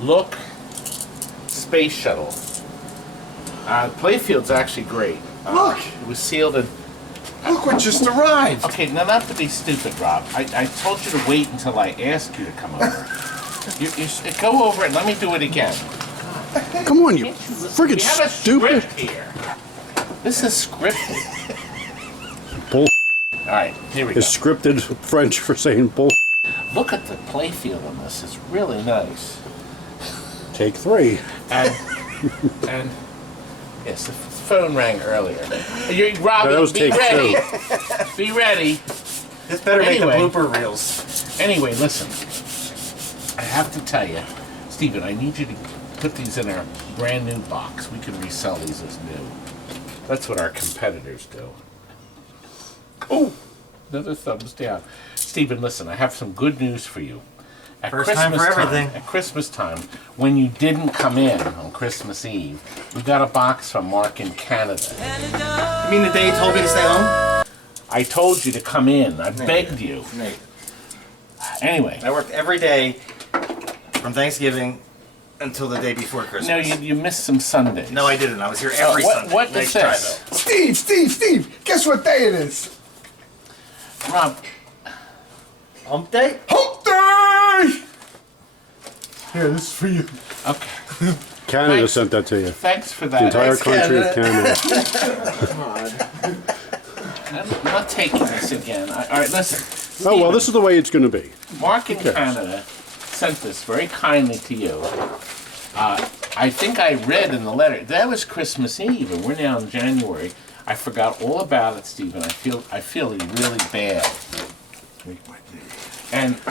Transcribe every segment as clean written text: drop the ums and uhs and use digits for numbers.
Look, space shuttle. Playfield's actually great. Look! It was sealed and... Look what just arrived! Okay, now not to be stupid, Rob. I told you to wait until I asked you to come over. you go over and let me do it again. Come on, you friggin' We have a stupid. script here. This is scripted. Bull. All right, here we go. Is scripted French for saying bull. Look at the playfield on this. It's really nice. Take 3. And yes, the phone rang earlier. Robbie, That was be take ready. Be ready. This better make the Anyway. blooper reels. Anyway, listen. I have to tell you, Stephen, I need you to put these in our brand new box. We can resell these as new. That's what our competitors do. Oh, another thumbs down. Stephen, listen, I have some good news for you. At First time for everything. At Christmas time, when you didn't come in on Christmas Eve, we got a box from Marc in Canada. You mean the day you told me to stay home? I told you to come in. I begged you. Nate. Anyway. I worked every day from Thanksgiving until the day before Christmas. No, you missed some Sundays. No, I didn't. I was here every Sunday. What is Nice this? try, Steve, guess what day it is? Rob, Hump day? Hump day! Here, this is for you. okay. Canada Thanks. sent that to you. Thanks for The that. entire Thanks, country of Canada. I'm not taking this again. All right, listen. Oh, well, this is the way it's going to be. Marc in cares? Canada sent this very kindly to you. I think I read in the letter, that was Christmas Eve, and we're now in January. I forgot all about it, Stephen. I feel really bad.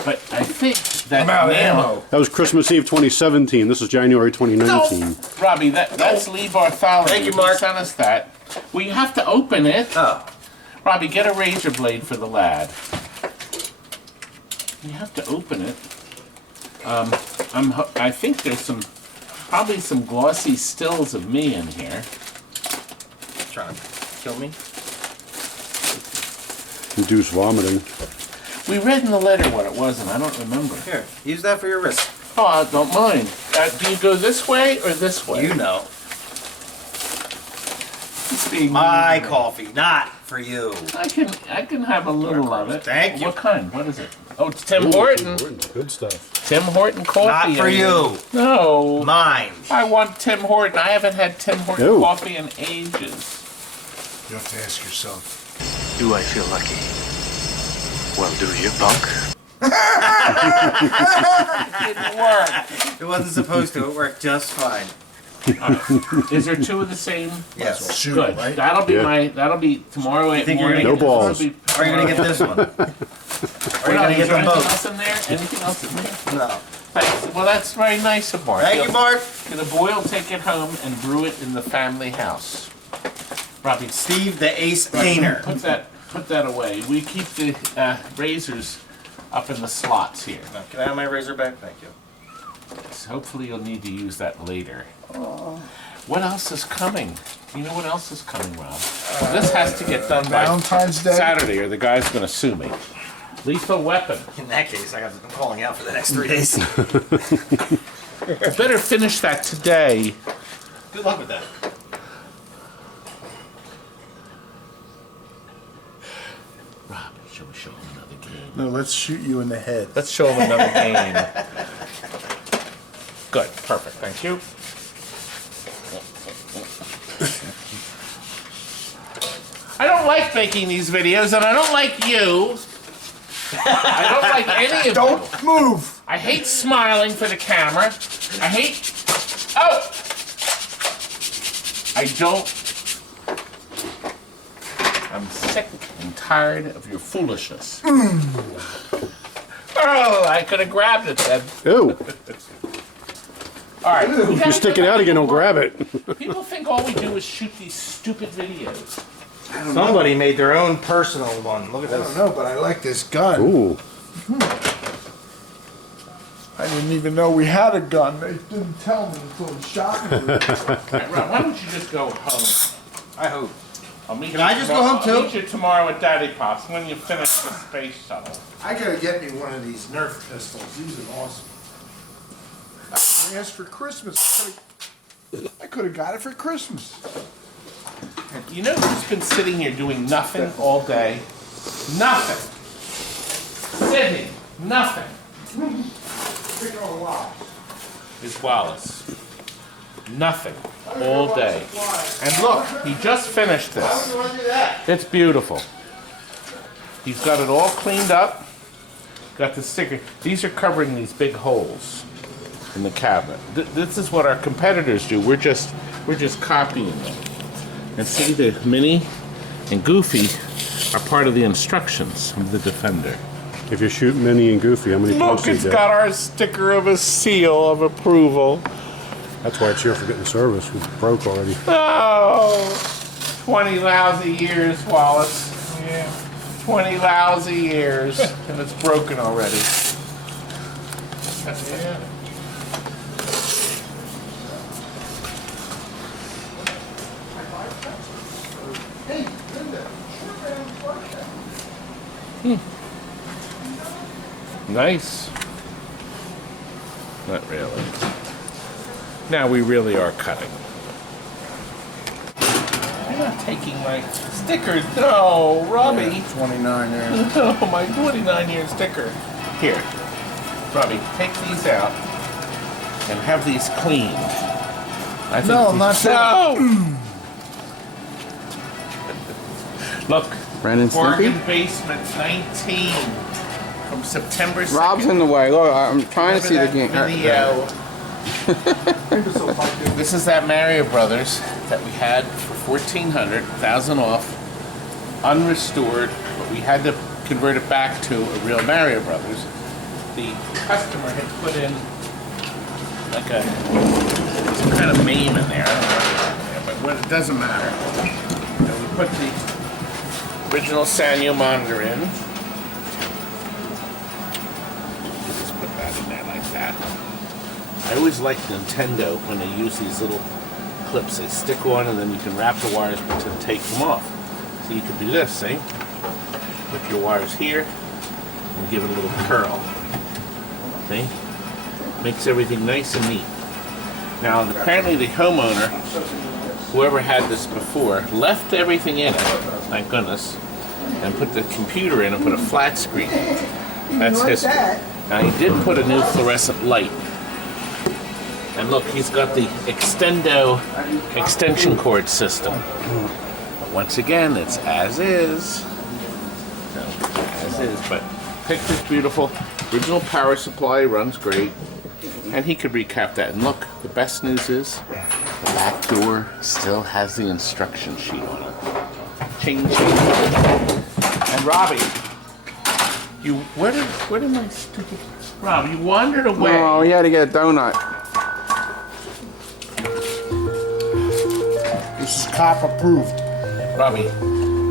But I think that I'm out of now, ammo. That was Christmas Eve 2017. This is January 2019. Robbie, that's Lee Bartholomew. Thank you, Marc. He sent us that. Well, you have to open it. Oh. Robbie, get a razor blade for the lad. You have to open it. I think there's probably some glossy stills of me in here. Trying to kill me? Induced vomiting. We read in the letter what it was, and I don't remember. Here, use that for your wrist. Oh, I don't mind. Do you go this way or this way? You know. It's being My coffee, not for you. I can have a little of it. Thank you. What kind? What is it? Oh, it's Tim Horton. Good stuff. Tim Horton coffee. Not for you. No. Mine. I want Tim Horton. I haven't had Tim Horton No. coffee in ages. You have to ask yourself. Do I feel lucky? Well, do you, punk? It didn't work. It wasn't supposed to. It worked just fine. Is there two of the same? Yes. Shoot, Good. right? That'll be tomorrow at think you're morning. gonna get balls. That'll be- Are you going to get this one? Are you What going else? to Is get there them anything both? else in there? Anything else in there? No. Thanks. Well, that's very nice of Marc. Thank you, Marc. The boy will take it home and brew it in the family house. Robbie, Steve, the ace painter. Put that away. We keep the razors up in the slots here. Can I have my razor back? Thank you. So hopefully you'll need to use that later. What else is coming? You know what else is coming, Rob? This has to get done by Valentine's Day. Saturday, or the guy's going to sue me. Lethal weapon. In that case, I'm calling out for the next 3 days. Better finish that today. Good luck with that. Rob, shall we show him another game? No, let's shoot you in the head. Let's show him another game. Good, perfect, thank you. I don't like making these videos, and I don't like you. I don't like any of you. Don't move! I hate smiling for the camera. I hate... Oh! I don't... I'm sick and tired of your foolishness. Oh, I could have grabbed it then. Ew. All right. You stick it out again, don't grab it. People think all we do is shoot these stupid videos. Somebody made their own personal one. Look at I this. don't know, but I like this gun. Ooh. I didn't even know we had a gun. They didn't tell me until he shot me. All right, Rob, why don't you just go home? I hope. I'll meet Can you I just tomorrow- go home, too? I'll meet you tomorrow at Daddy Pop's when you finish the space shuttle. I gotta get me one of these Nerf pistols. These are awesome. I asked for Christmas. I could have got it for Christmas. You know who's been sitting here doing nothing all day? Nothing. Sitting. Nothing. Pick on a lot. Is Wallace. Nothing. All day. And look, he just finished this. It's beautiful. He's got it all cleaned up. Got the sticker. These are covering these big holes in the cabinet. This is what our competitors do. We're just copying them. And see, the Mini and Goofy are part of the instructions of the Defender. If you shoot Minnie and Goofy, how many points Look, do you it's get? got our sticker of a seal of approval. That's why it's here for getting service. We broke already. Oh, 20 lousy years, Wallace. Yeah. 20 lousy years, and it's broken already. Yeah. Hey, Linda, Nice. Not really. Now we really are cutting. You're not taking my stickers. No, Robbie. 29 there. No, my 29-year sticker. Here, Robbie, take these out and have these cleaned. I think No, these- not that. No! Look, Ren and Bargain Snoopy? Basement 19 from September 2nd. Rob's in the way. Look, I'm trying to see the Remember game. that video. This is that Mario Brothers that we had for $1,400, 1,000 off, unrestored, but we had to convert it back to a real Mario Brothers. The customer had put in like some kind of meme in there, but it doesn't matter. And we put the original Sanyo monitor in. Just put that in there like that. I always like Nintendo when they use these little clips. They stick on and then you can wrap the wires to take them off. So you can do this, see? Put your wires here and give it a little curl. See? Makes everything nice and neat. Now, apparently the homeowner, whoever had this before, left everything in it, thank goodness, and put the computer in and put a flat screen. That's history. Now, he did put a new fluorescent light. And look, he's got the Extendo extension cord system. But once again, it's as is. So, as is, but picture's beautiful. Original power supply runs great. And he could recap that. And look, the best news is the back door still has the instruction sheet on it. Ching, ching. And Robbie, where did my stupid... Rob, you wandered away. Oh, he had to get a donut. This is cop approved. Robbie,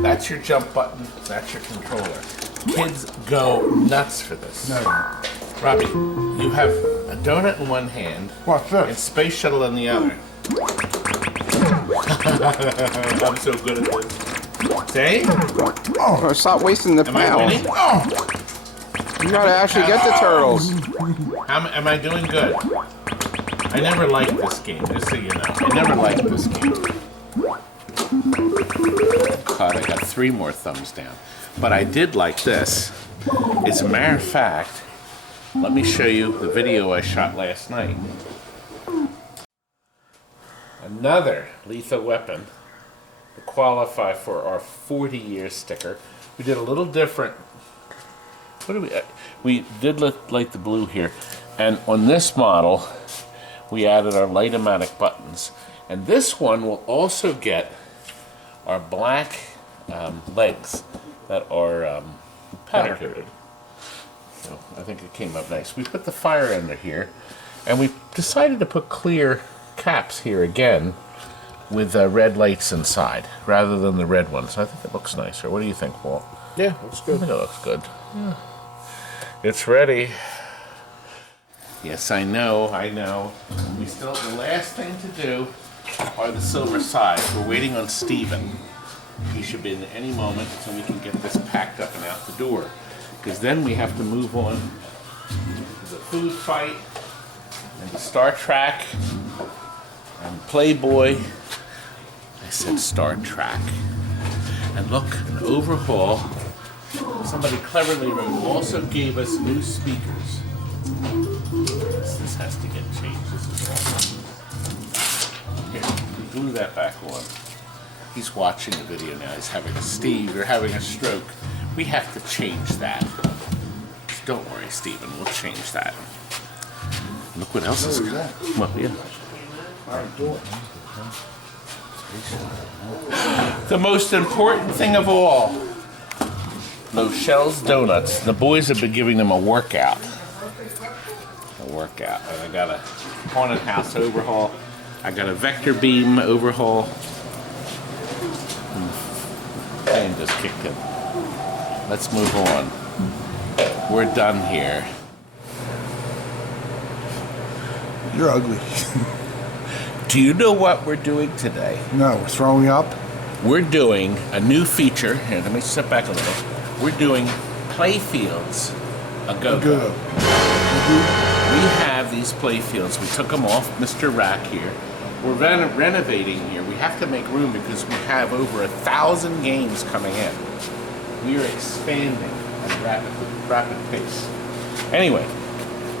that's your jump button, that's your controller. Kids go nuts for this. No. Robbie, you have a donut in one hand What's and this? Space Shuttle in the other. I'm so good at this. See? Oh, stop wasting the Am I winning? paddles. You gotta actually get the turtles. Am I doing good? I never liked this game, just so you know. I never liked this game. God, I got 3 more thumbs down. But I did like this. As a matter of fact, let me show you the video I shot last night. Another lethal weapon to qualify for our 40-year sticker. We did a little different. What do we did like the blue here. And on this model, we added our light-o-matic buttons. And this one will also get our black legs that are powder coated. So I think it came up nice. We put the fire under here, and we decided to put clear caps here again with red lights inside rather than the red ones. I think it looks nicer. What do you think, Walt? Yeah, looks I good. think it looks good. Yeah. It's ready. Yes, I know. We still, the last thing to do are the silver sides. We're waiting on Steven. He should be in any moment so we can get this packed up and out the door. Because then we have to move on to the food fight and Star Trek and Playboy. I said Star Trek. And look, an overhaul. Somebody cleverly wrote, also gave us new speakers. This has to get changed. This is wrong. Here, glue that back on. He's watching the video now. He's having a Steve, you're having a stroke. We have to change that. Don't worry, Stephen, we'll change that. Look what else is that? well, yeah. The most important thing of all, those Shell's donuts. The boys have been giving them a workout. And I got a haunted house overhaul. I got a vector beam overhaul. Plane just kicked in. Let's move on. We're done here. You're ugly. Do you know what we're doing today? No, we're throwing up. We're doing a new feature. Here, let me step back a little. We're doing Playfields a go. Good. We have these Playfields. We took them off Mr. Rack here. We're renovating here. We have to make room because we have over 1,000 games coming in. We are expanding at a rapid pace. Anyway,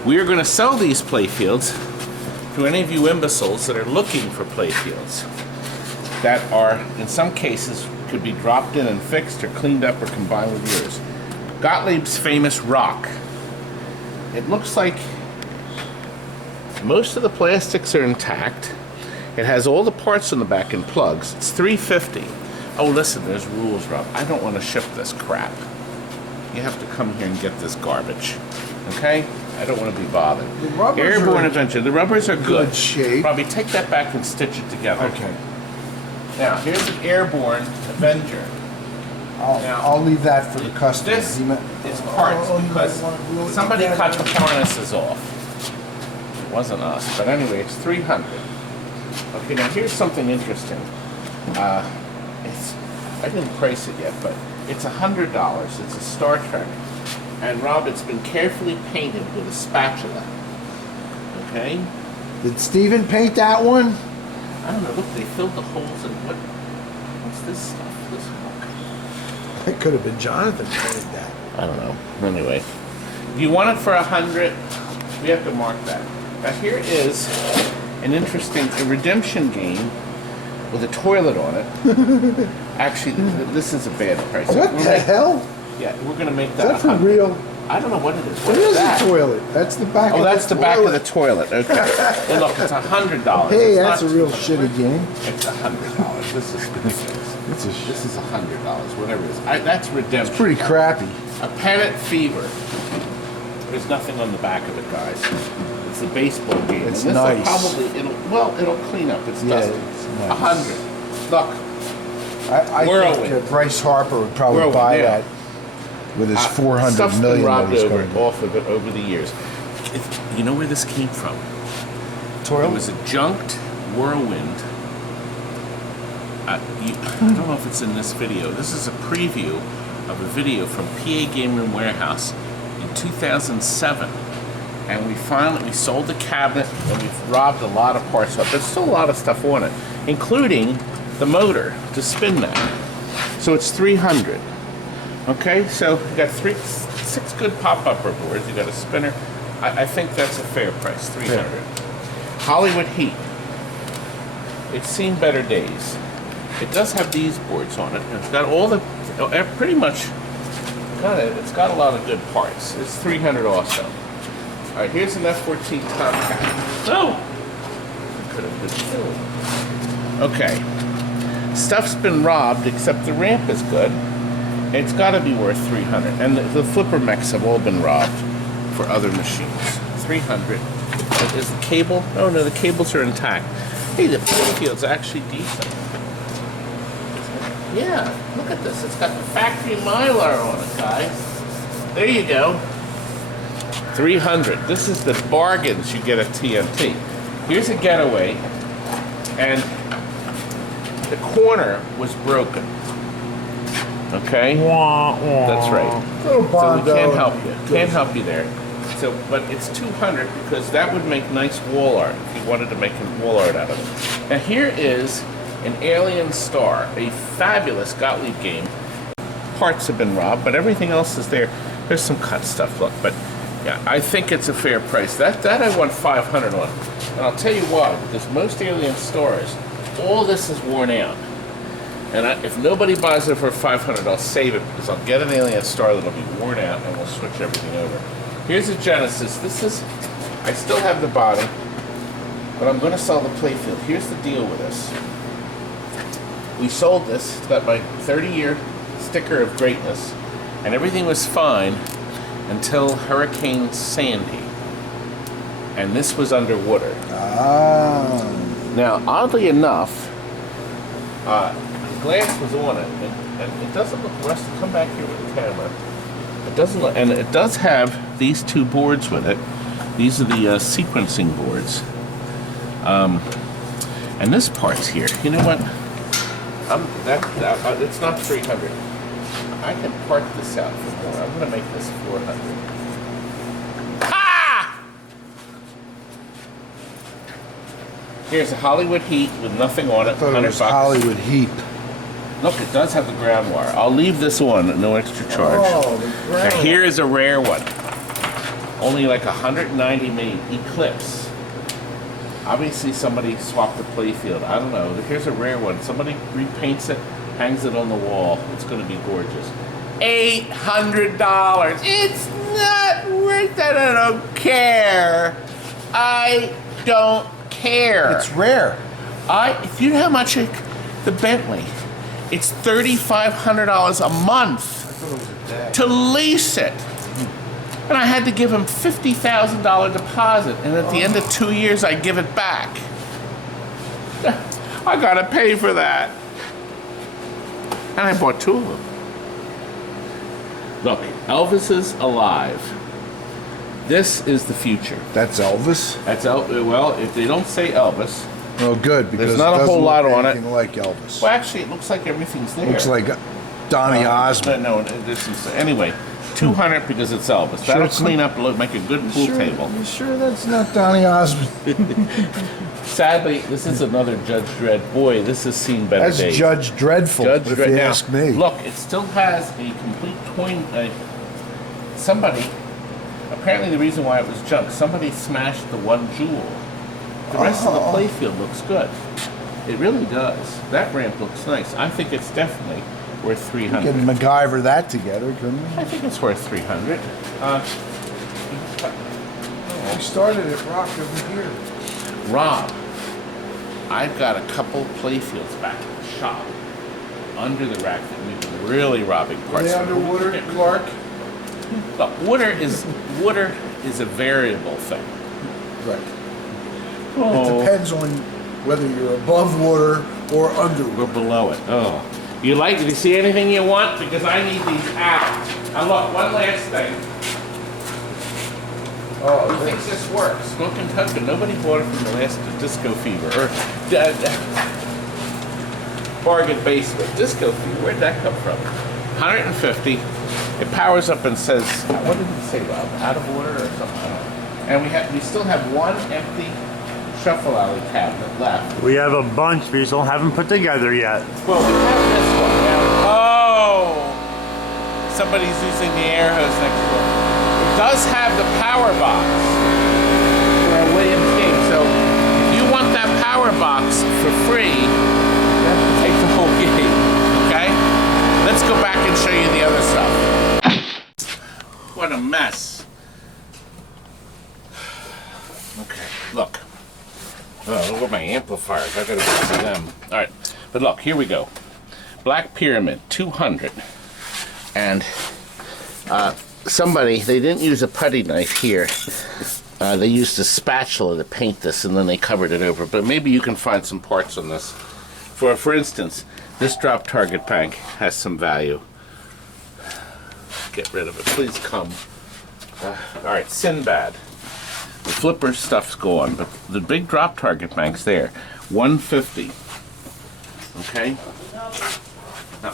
we are going to sell these Playfields to any of you imbeciles that are looking for Playfields that are, in some cases, could be dropped in and fixed or cleaned up or combined with yours. Gottlieb's famous rock. It looks like most of the plastics are intact. It has all the parts on the back and plugs. It's $350. Oh, listen, there's rules, Rob. I don't want to ship this crap. You have to come here and get this garbage. Okay? I don't want to be bothered. The rubbers Airborne are Adventure. The rubbers are good. good shape. Probably take that back and stitch it together. Okay. Now, here's an Airborne Avenger. Now, I'll leave that for the customer. This He might- is parts Oh, he might because wanna glue it somebody together. cut the harnesses off. It wasn't us, but anyway, it's $300. Okay, now here's something interesting. I didn't price it yet, but it's $100. It's a Star Trek, and Rob, it's been carefully painted with a spatula. Okay, Did Steven paint that one? I don't know. Look, they filled the holes in what's this stuff? This muck. It could have been Jonathan painted that. I don't know. Anyway, do you want it for $100? We have to mark that. Now here is an interesting redemption game with a toilet on it. Actually, this is a bad price. What We'll the make- hell? Yeah, we're gonna make Is that. that for 100. real? I don't know what it is. What is that? a toilet? That's the back of Oh, the that's the back of the toilet. toilet. Okay. And look, it's $100. Hey, It's that's a not- real shitty game. It's $100. This is ridiculous. It's a This is $100. Whatever it is. That's redemption. pretty crappy. A Panic Fever. There's nothing on the back of it, guys. It's a baseball game. It's and this nice. will probably it'll clean up. It's Yeah, dusty. it's nice. 100. Look, I Whirlwind. think Bryce Harper would probably Whirlwind, buy yeah. that with his 400 stuff's been million that robbed he's over going to off of it over the years. You know where this came from? It was a junked Whirlwind. I don't know if it's in this video. This is a preview of a video from PA Game Room Warehouse in 2007. And we sold the cabinet and we've robbed a lot of parts off. There's still a lot of stuff on it, including the motor to spin that. So it's $300. Okay, so you got 6 good pop-upper boards. You got a spinner. I think that's a fair price, $300. Hollywood Heat. It's seen better days. It does have these boards on it. It's got all the, pretty much, it's got a lot of good parts. It's $300 also. All right, here's an F-14 Tomcat. No! Could have been killed. Okay. Stuff's been robbed, except the ramp is good. It's got to be worth $300. And the flipper mechs have all been robbed for other machines. $300. Is the cable? Oh no, the cables are intact. Hey, the Playfield's actually decent. Yeah, look at this. It's got the factory Mylar on it, guys. There you go. $300. This is the bargains you get at TNT. Here's a getaway, and the corner was broken. Okay? That's right. Little So we Bondo. can't help you. Can't help you there. So, but it's 200 because that would make nice wall art if you wanted to make wall art out of it. Now here is an Alien Star, a fabulous Gottlieb game. Parts have been robbed, but everything else is there. There's some cut stuff, look, but yeah, I think it's a fair price. That I want 500 on. And I'll tell you why, because most Alien Stars, all this is worn out. And if nobody buys it for 500, I'll save it because I'll get an Alien Star that'll be worn out and we'll switch everything over. Here's a Genesis. This is, I still have the body, but I'm going to sell the Playfield. Here's the deal with this. We sold this, it's got my 30-year sticker of greatness, and everything was fine until Hurricane Sandy. And this was underwater. Now, oddly enough, glass was on it, and it doesn't look rusty. Come back here with the camera. It doesn't look, and it does have these two boards with it. These are the sequencing boards. And this part's here. You know what? It's not 300. I can part this out for more. I'm gonna make this 400. Ah! Here's a Hollywood Heat with nothing on it. I thought it 100 was bucks. Hollywood Heap. Look, it does have the ground wire. I'll leave this on, no extra charge. Oh, the ground Now, here is a rare one. Only like 190 made. Eclipse. Obviously somebody swapped the Playfield. I don't know. Here's a rare one. Somebody repaints it, hangs it on the wall. It's going to be gorgeous. $800. It's not worth it. I don't care. I don't care. It's rare. If you know how much the Bentley, it's $3,500 a month to lease it. And I had to give him $50,000 deposit, and at the end of 2 years, I give it back. I gotta pay for that. And I bought two of them. Look, Elvis is alive. This is the future. That's Elvis? That's well, if they don't say Elvis. Oh, good, because There's not it a whole doesn't lot look on it. anything like Elvis. Well, actually, it looks like everything's there. Looks like Donny Osmond. No, this is anyway. 200 because it's Elvis. Sure That'll it's clean up, make a good pool table. You sure that's not Donny Osmond? Sadly, this is another Judge Dredd. Boy, this has seen better That's days. Judge Dreadful, Judge if Dredd. you Now, ask me. Look, it still has a complete coin. Somebody, apparently the reason why it was junk, somebody smashed the one jewel. The rest of the playfield looks good. It really does. That ramp looks nice. I think it's definitely worth 300. You could MacGyver that together, couldn't you? I think it's worth 300. We started at Rock over here. Rob, I've got a couple playfields back in the shop under the rack that we've been really robbing Are parts they of. underwater, Clark? Look, water is a variable thing. Right. Oh, It depends on whether you're above water or under we're water. below it. Oh, do you see anything you want? Because I need these out. And look, one last thing. Oh, Who thinks this works? Smoking Token. Nobody bought it from the last Disco Fever or Bargain Basement. Disco Fever. Where'd that come from? 150. It powers up and says, what did it say, Rob? Out of order or something? I don't know. And we still have one empty shuffle alley cabinet left. We have a bunch, we just don't have them put together yet. Well, we have this one now. Oh! Somebody's using the air hose next door. It does have the power box for a William King. So if you want that power box for free, you have to take the whole game. Okay? Let's go back and show you the other stuff. What a mess. Okay, look. Oh, look at my amplifiers. I gotta go see them. All right, but look, here we go. Black Pyramid, 200. And somebody, they didn't use a putty knife here. They used a spatula to paint this, and then they covered it over. But maybe you can find some parts on this. For instance, this drop target bank has some value. Get rid of it. Please come. All right, Sinbad. The flipper stuff's gone, but the big drop target bank's there. 150. Okay? Now,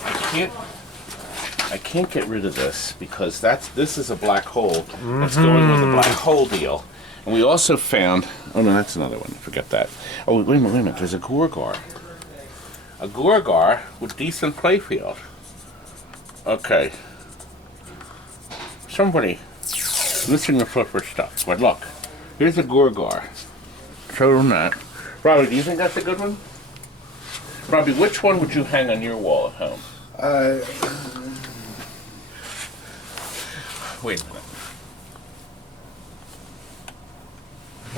I can't get rid of this because this is a black hole that's going with a black hole deal. And we also found, oh no, that's another one, forget that. Oh, wait a minute, there's a Gorgar. A Gorgar with decent Playfield. Okay. Somebody missing the flipper stuff. But look, here's a Gorgar. Show them that. Robbie, do you think that's a good one? Robbie, which one would you hang on your wall at home? Wait a minute.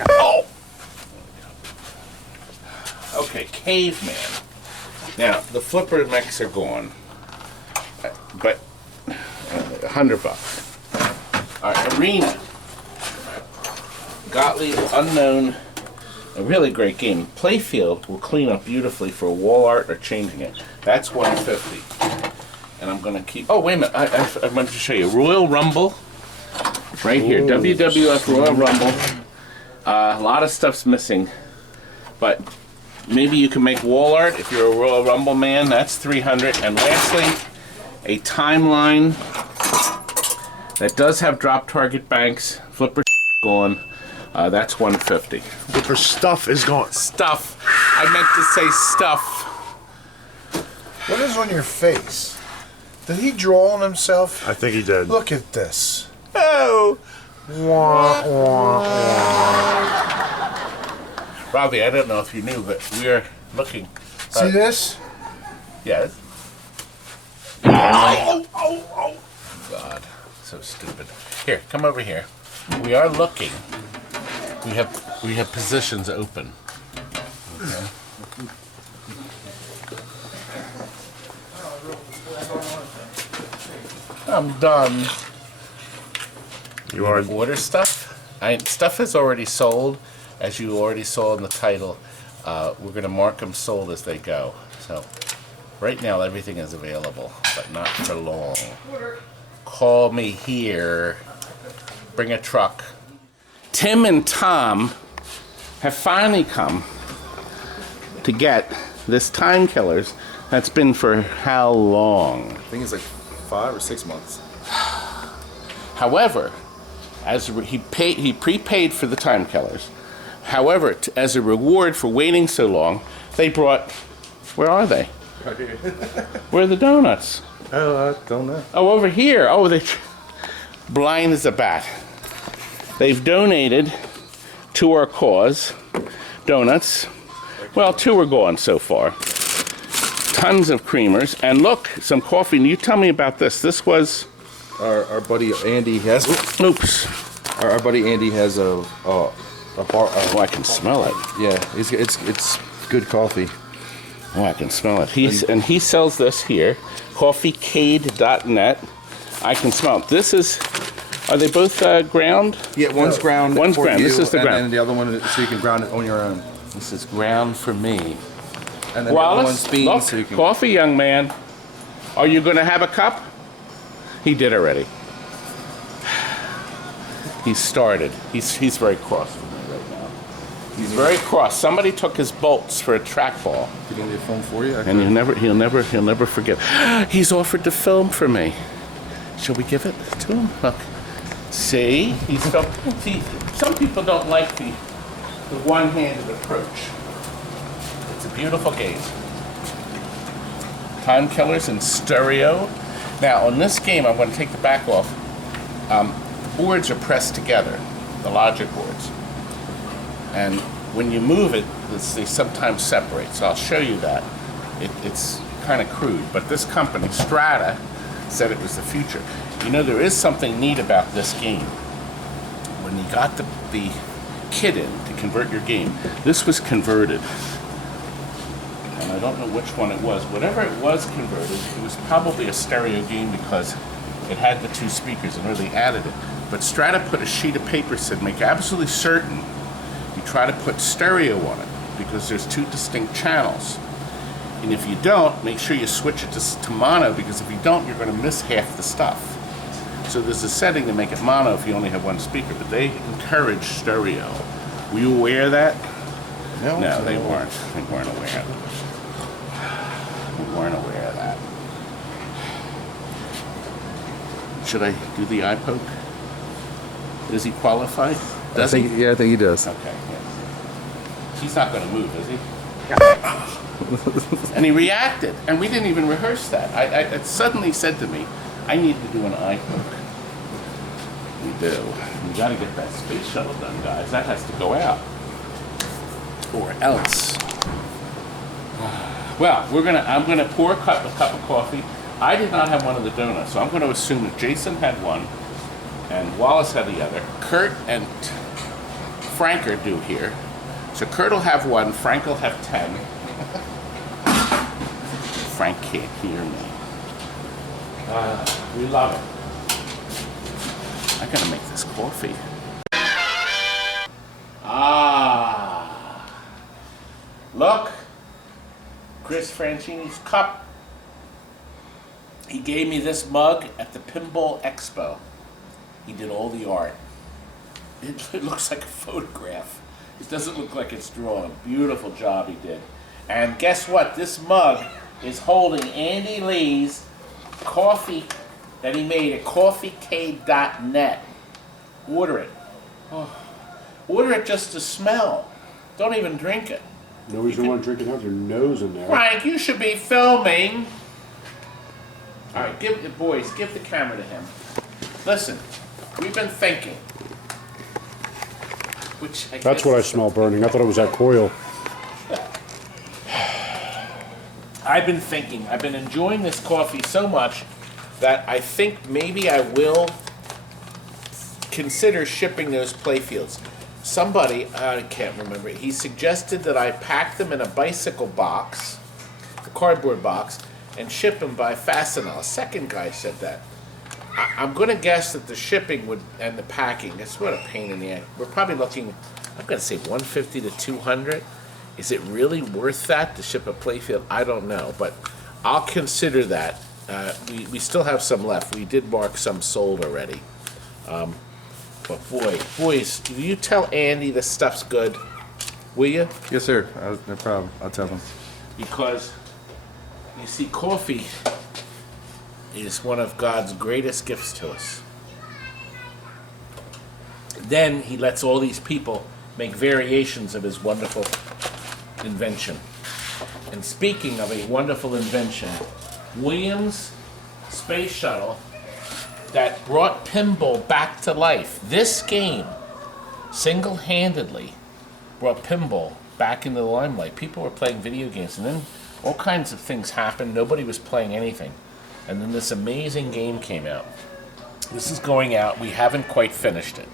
Oh! Okay, caveman. Now, the flipper mechs are gone. But, $100. All right, arena. Gottlieb, unknown. A really great game. Playfield will clean up beautifully for wall art or changing it. That's $150. And I'm gonna keep. Oh wait a minute! I meant to show you Royal Rumble. Right here, WWF Royal Rumble. A lot of stuff's missing, but maybe you can make wall art if you're a Royal Rumble man. That's $300. And lastly, a timeline that does have drop target banks. Flipper gone. That's $150. But her stuff is gone. Stuff. I meant to say stuff. What is on your face? Did he draw on himself? I think he did. Look at this. Oh. Wah, wah, wah. Robbie, I don't know if you knew, but we're looking. See this? Yes. Oh, God, so stupid. Here, come over here. We are looking. We have positions open. Okay. I'm done. You are. Order stuff. Stuff is already sold, as you already saw in the title. We're going to mark them sold as they go. So right now everything is available, but not for long. Call me here. Bring a truck. Tim and Tom have finally come to get this Time Killers that's been for how long? I think it's like 5 or 6 months. However, he prepaid for the Time Killers. However, as a reward for waiting so long, they brought. Where are they? Right here. Where are the donuts? Oh, I don't know. Oh, over here. Oh, they blind as a bat. They've donated to our cause donuts. Well, 2 are gone so far. Tons of creamers, and look, some coffee. And you tell me about this. This was Our buddy Andy has. oops. Our buddy Andy has a bar. Oh, I can smell it. Yeah, it's good coffee. Oh, I can smell it. He sells this here, coffeecade.net. I can smell it. This is. Are they both ground? Yeah, one's ground. One's for ground. you, This is the ground. And then the other one, so you can ground it on your own. This is ground for me. And then the other one's beans, look, so you can. coffee, young man. Are you going to have a cup? He did already. He started. He's very cross with me right now. He's very cross. Somebody took his bolts for a trackball, You want me to film for you? and he'll never forget. He's offered to film for me. Shall we give it to him? Look. See, see, some people don't like the one-handed approach. It's a beautiful game. Time Killers in stereo. Now, on this game, I'm going to take the back off. The boards are pressed together, the logic boards. And when you move it, they sometimes separate. So I'll show you that. It's kind of crude, but this company, Strata, said it was the future. You know, there is something neat about this game. When you got the kit in to convert your game, this was converted. And I don't know which one it was. Whatever it was converted, it was probably a stereo game because it had the 2 speakers and really added it. But Strata put a sheet of paper, said make absolutely certain you try to put stereo on it because there's 2 distinct channels. And if you don't, make sure you switch it to mono, because if you don't, you're going to miss half the stuff. So there's a setting to make it mono if you only have 1 speaker, but they encourage stereo. Were you aware of that? No, they weren't. They weren't aware of that. They weren't aware of that. Should I do the eye poke? Does he qualify? Does I think he does. Okay. Yeah. He's not going to move, is he? And he reacted, and we didn't even rehearse that. It suddenly said to me, I need to do an eye poke. We do. We got to get that space shuttle done, guys. That has to go out. Or else. Well, I'm gonna pour a cup of coffee. I did not have one of the donuts, so I'm going to assume that Jason had one, and Wallace had the other. Kurt and Frank are due here, so Kurt will have one. Frank will have 10. Frank can't hear me. We love it. I gotta make this coffee. Look, Chris Francini's cup. He gave me this mug at the Pinball Expo. He did all the art. It looks like a photograph. It doesn't look like it's drawn. Beautiful job he did. And guess what? This mug is holding Andy Lee's coffee that he made at coffeecade.net. Order it. Oh. Order it just to smell. Don't even drink it. Nobody's gonna want to drink it. Have your nose in there. Frank, you should be filming. All right, give the camera to him. Listen, we've been thinking. That's what I smell burning. I thought it was that coil. I've been thinking. I've been enjoying this coffee so much that I think maybe I will consider shipping those Playfields. Somebody, I can't remember, he suggested that I pack them in a bicycle box, a cardboard box, and ship them by Fastenal. A second guy said that. I'm going to guess that the shipping would and the packing, it's what a pain in the ass. We're probably looking, I'm going to say 150 to 200. Is it really worth that to ship a Playfield? I don't know, but I'll consider that. We still have some left. We did mark some sold already. But boys, will you tell Andy this stuff's good? Will you? Yes, sir. No problem. I'll tell him. Because, you see, coffee is one of God's greatest gifts to us. Then he lets all these people make variations of his wonderful invention. And speaking of a wonderful invention, Williams Space Shuttle that brought pinball back to life. This game single-handedly brought pinball back into the limelight. People were playing video games, and then all kinds of things happened. Nobody was playing anything. And then this amazing game came out. This is going out. We haven't quite finished it.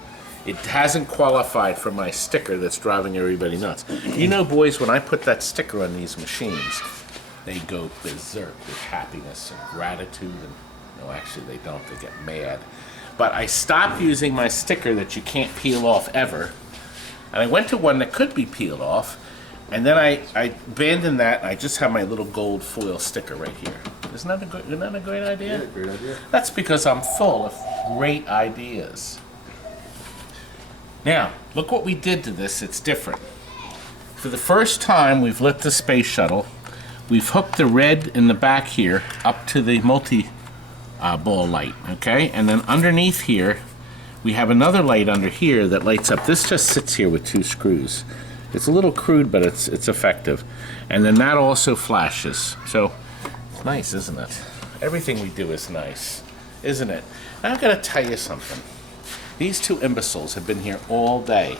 It hasn't qualified for my sticker that's driving everybody nuts. You know, boys, when I put that sticker on these machines, they go berserk with happiness and gratitude. And no, actually, they don't. They get mad. But I stopped using my sticker that you can't peel off ever. And I went to one that could be peeled off. And then I abandoned that. And I just have my little gold foil sticker right here. Isn't that a great idea? Yeah, great idea. That's because I'm full of great ideas. Now, look what we did to this. It's different. For the first time, we've lit the space shuttle. We've hooked the red in the back here up to the multi-ball light, okay? And then underneath here, we have another light under here that lights up. This just sits here with 2 screws. It's a little crude, but it's effective. And then that also flashes. So, it's nice, isn't it? Everything we do is nice, isn't it? Now, I've got to tell you something. These 2 imbeciles have been here all day.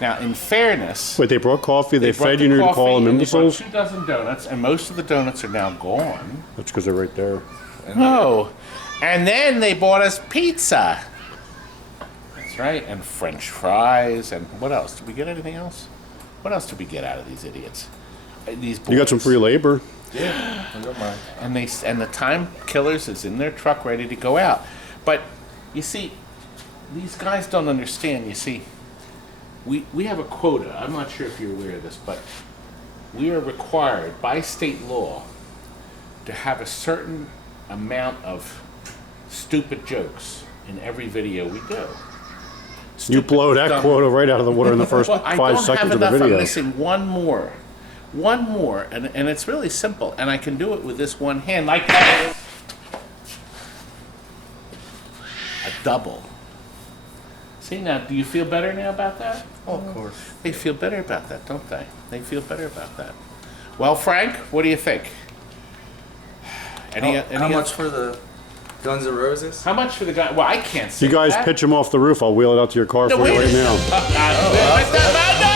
Now, in fairness... Wait, they brought coffee, they fed you, and you call them imbeciles? They brought 2 dozen donuts, and most of the donuts are now gone. That's because they're right there. Oh, and then they bought us pizza. That's right, and French fries, and what else? Did we get anything else? What else did we get out of these idiots? These boys. You got some free labor. Yeah, I don't mind. And the time killers is in their truck ready to go out. But you see, these guys don't understand. You see, we have a quota. I'm not sure if you're aware of this, but we are required by state law to have a certain amount of stupid jokes in every video we do. You blow that quota right out of the water in the first well, 5 seconds of the I don't have enough. video. I'm missing one more, and it's really simple, and I can do it with this one hand, like that. double. See now, do you feel better now about that? Oh, of course. They feel better about that, don't they? They feel better about that. Well, Frank, what do you think? How much for the Guns N' Roses? How much for the guy? Well, I can't say You guys that. pitch them off the roof. I'll wheel it out to your car No, for you wait right a now. no!